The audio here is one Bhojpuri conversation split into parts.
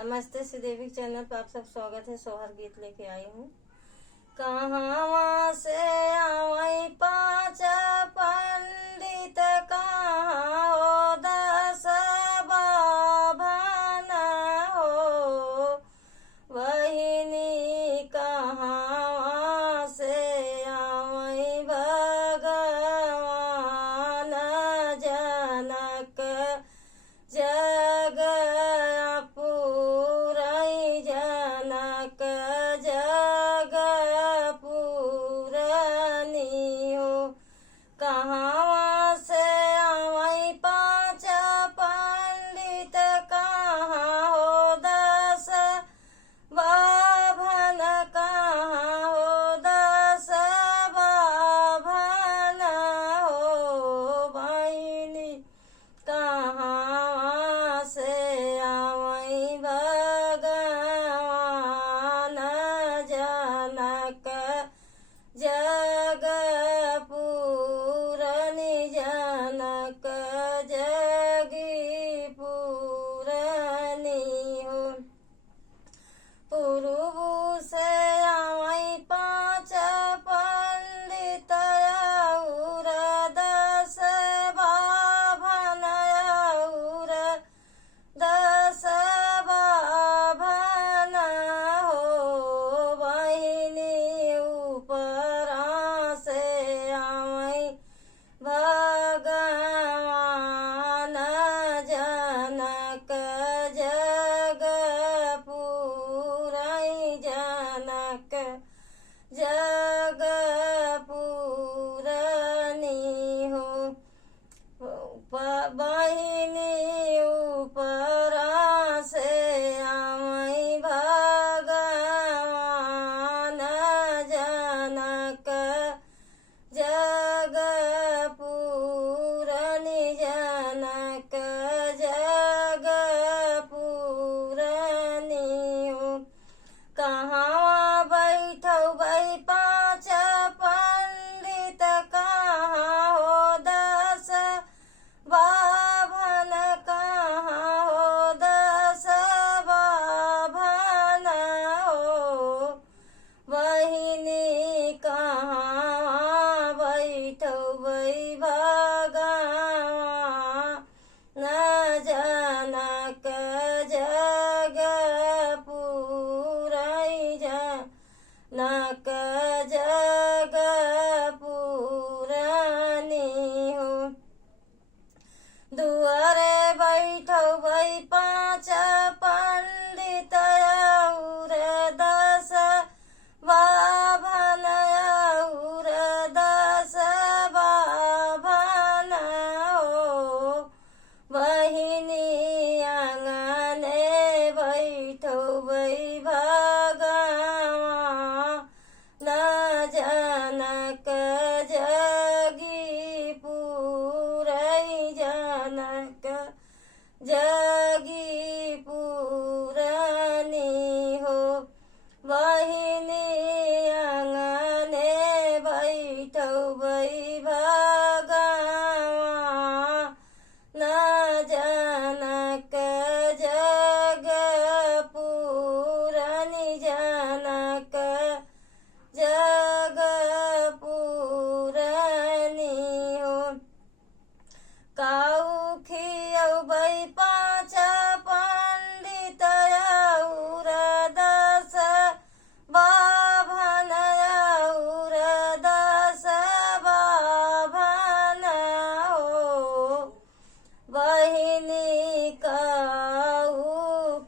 नमस्ते श्रीदेवी चैनल पर आप सब स्वागत है। सोहर गीत लेके आई हूँ। कहाँ से आवई पाँच पंडित, कहाँ हो दस बाभन हो वहिनी, कहाँ से आवई भगवान जनक जग पूरई, जनक जग पूरनी हो। कहाँ से आवई पाँच पंडित, कहाँ हो दस बाभन, कहाँ हो दस बाभन हो बहिनी, कहाँ से आवई भगवान जनक जग पूरनी, जनक जगी पूरनी हो। पूर्व से आवई पाँच पंडित, और दस बाभन, और दस बाभन हो बहिनी, ऊपरा से आवई भगवान जनक जग पूरई, जनक जग पूरनी हो। बहिनी ऊपरा से आवई भगवान जनक जग पूरनी, जनक जग पूरनी हो। कहाँ बैठौ बई पाँच पंडित, कहाँ हो दस बाभन, कहाँ हो दस बाभन हो बहिनी, कहाँ बैठौ बई भगवान जनक जग पूरई, जनक जग पूरनी हो। दुआरे बैठौ बई पाँच पंडित, और दस बाभन, और दस बाभन हो बहिनी, आंगने बैठौ बई भगवान जनक जगी पूरई, जनक जगी पूरनी हो बहिनी, आंगने बैठौ बई भगवान जनक जग पूरनी, जनक जग पूरनी हो। काऊ खियौ बई पाँच पंडित, और दस बाभन, और दस बाभन हो बहिनी, काऊ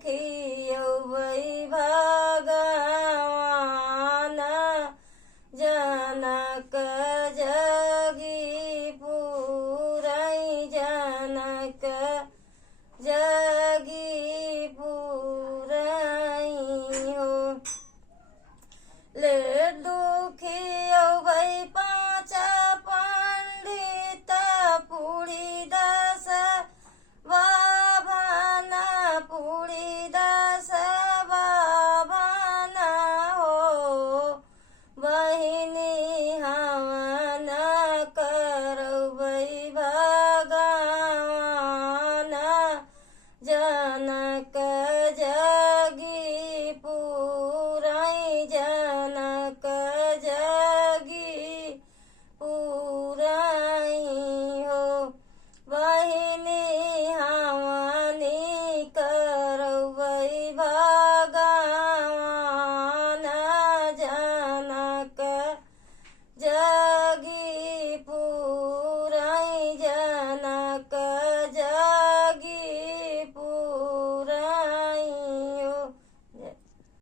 खियौ बई भगवान जनक जगी पूरई, जनक जगी पूरई हो। ले दुखियौ बई पाँच पंडित, पूरी दस बाभन, पूरी दस बाभन हो बहिनी, हवन करौ बई भगवान जनक जग